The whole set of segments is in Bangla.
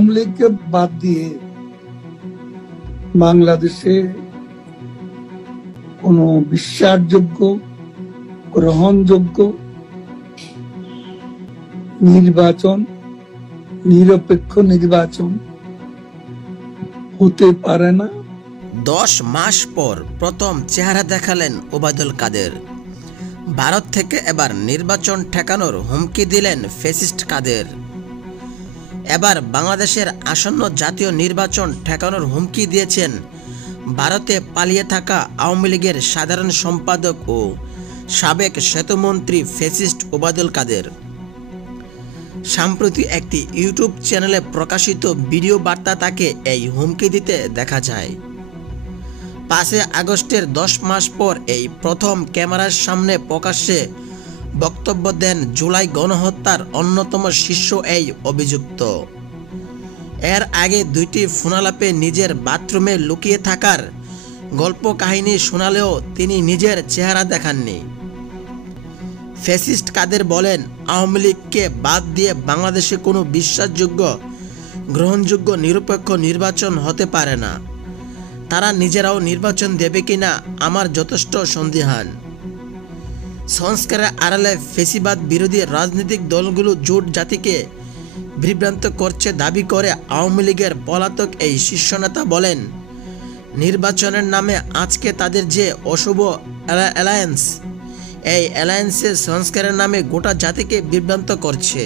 আওয়ামী লীগকে বাদ দিয়ে বাংলাদেশে কোনো বিশ্বাসযোগ্য, গ্রহণযোগ্য নির্বাচন, নিরপেক্ষ নির্বাচন হতে পারে না। 10 মাস পর প্রথম চেহারা দেখালেন ওবায়দুল কাদের। ভারত থেকে এবার নির্বাচন ঠেকানোর হুমকি দিলেন ফ্যাসিস্ট কাদের। এবার বাংলাদেশের আসন্ন জাতীয় নির্বাচন ঠেকানোর হুমকি দিয়েছেন ভারতে পালিয়ে থাকা আওয়ামী লীগের সাধারণ সম্পাদক ও সাবেক সেতুমন্ত্রী ফ্যাসিস্ট ওবায়দুল কাদের। সম্প্রতি একটি ইউটিউব চ্যানেলে প্রকাশিত ভিডিও বার্তা তাকে এই হুমকি দিতে দেখা যায়। 5 আগস্টের 10 মাস পর এই প্রথম ক্যামেরার সামনে প্রকাশ্যে বক্তব্য দেন জুলাই গণহত্যার অন্যতম শীর্ষ এই অভিযুক্ত। এর আগে 2টি ফোনালাপে নিজের বাথরুমে লুকিয়ে থাকার গল্প কাহিনী শোনালেও তিনি নিজের চেহারা দেখাননি। ফ্যাসিস্ট কাদের বলেন, আওয়ামী লীগকে বাদ দিয়ে বাংলাদেশে কোনো বিশ্বাসযোগ্য, গ্রহণযোগ্য, নিরপেক্ষ নির্বাচন হতে পারে না। তারা নিজেরাও নির্বাচন দেবে কিনা আমার যথেষ্ট সন্দিহান। সংস্কারের আড়ালে ফ্যাসিবাদ বিরোধী রাজনৈতিক দলগুলো জোট জাতিকে বিভ্রান্ত করছে দাবি করে আওয়ামী লীগের পলাতক এই শীর্ষ নেতা বলেন, নির্বাচনের নামে আজকে তাদের যে অশুভ অ্যালায়েন্স, এই অ্যালায়েন্সের সংস্কারের নামে গোটা জাতিকে বিভ্রান্ত করছে।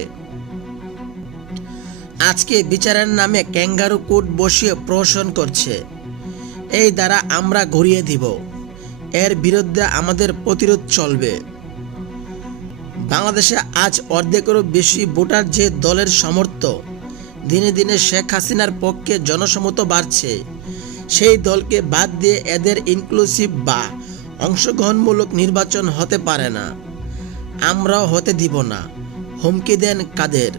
আজকে বিচারের নামে ক্যাঙ্গারু কোর্ট বসিয়ে প্রহসন করছে। এই দ্বারা আমরা ঘুরিয়ে দিব। এর বিরুদ্ধে আমাদের প্রতিরোধ চলবে। বাংলাদেশে আজ অর্ধেকেরও বেশি ভোটার যে দলের সমর্থন দিনে দিনে শেখ হাসিনার পক্ষে জনসমর্থ বাড়ছে, সেই দলকে বাদ দিয়ে এদের ইনক্লুসিভ বা অংশগ্রহণমূলক নির্বাচন হতে পারে না, আমরাও হতে দিব না, হুমকি দেন কাদের।